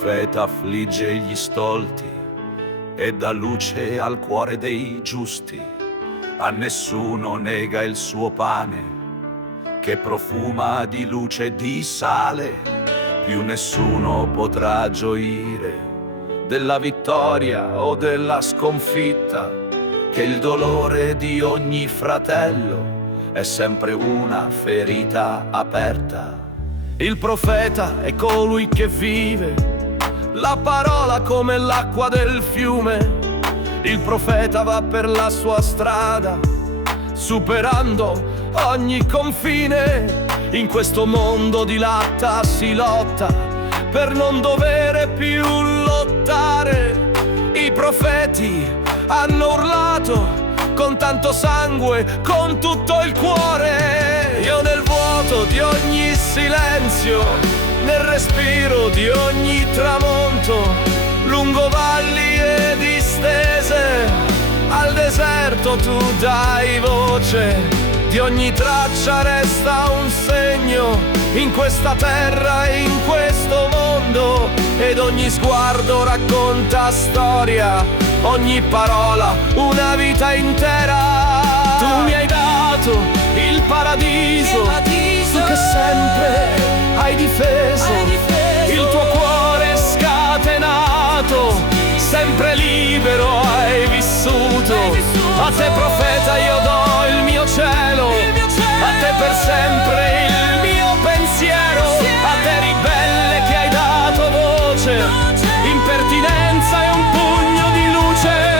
profeta affligge gli stolti e dà luce al cuore dei giusti. A nessuno nega il suo pane, che profuma di luce e di sale. Più nessuno potrà gioire della vittoria o della sconfitta, che il dolore di ogni fratello è sempre una ferita aperta. Il profeta è colui che vive la parola come l'acqua del fiume. Il profeta va per la sua strada, superando ogni confine. In questo mondo di latta si lotta per non dover più lottare. I profeti hanno urlato con tanto sangue, con tutto il cuore. Io nel vuoto di ogni silenzio, nel respiro di ogni tramonto, lungo valli e distese, al deserto tu dai voce. Di ogni traccia resta un segno, in questa terra e in questo mondo, ed ogni sguardo racconta storia, ogni parola una vita intera. Tu mi hai dato il paradiso, tu che sempre hai difeso, il tuo cuore scatenato, sempre libero hai vissuto. A te profeta io do il mio cielo, a te per sempre il mio pensiero, a te ribelle che hai dato voce, impertinenza e un pugno di luce.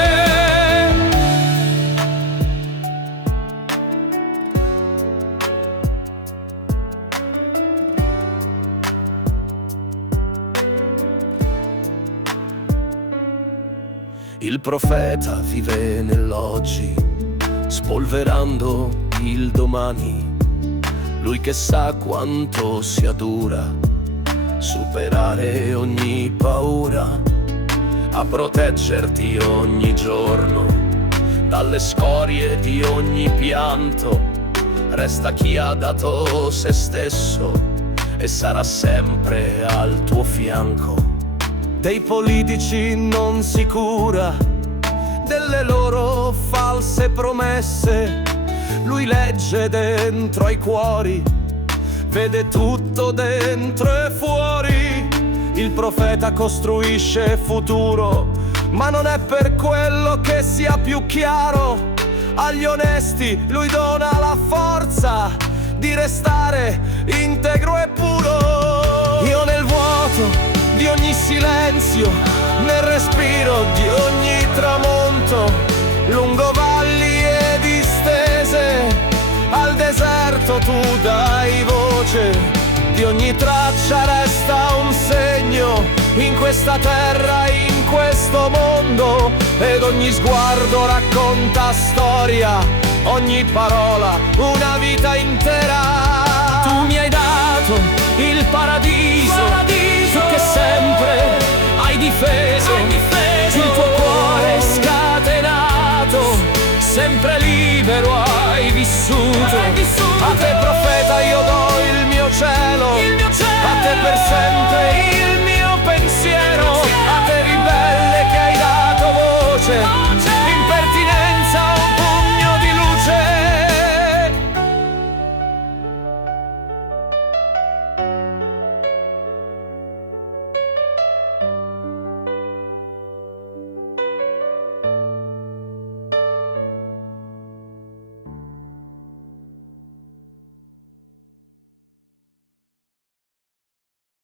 Il profeta vive nell'oggi, spolverando il domani. Lui che sa quanto sia dura superare ogni paura, a proteggerti ogni giorno dalle scorie di ogni pianto. Resta chi ha dato se stesso e sarà sempre al tuo fianco. Dei politici non si cura, delle loro false promesse. Lui legge dentro ai cuori, vede tutto dentro e fuori. Il profeta costruisce futuro, ma non è per quello che sia più chiaro. Agli onesti lui dona la forza di restare integro e puro. Io nel vuoto di ogni silenzio, nel respiro di ogni tramonto, lungo valli e distese, al deserto tu dai voce. Di ogni traccia resta un segno, in questa terra, in questo mondo, ed ogni sguardo racconta storia, ogni parola una vita intera. Tu mi hai dato il paradiso, tu che sempre hai difeso, il tuo cuore scatenato, sempre libero hai vissuto. A te profeta io do il mio cielo, a te per sempre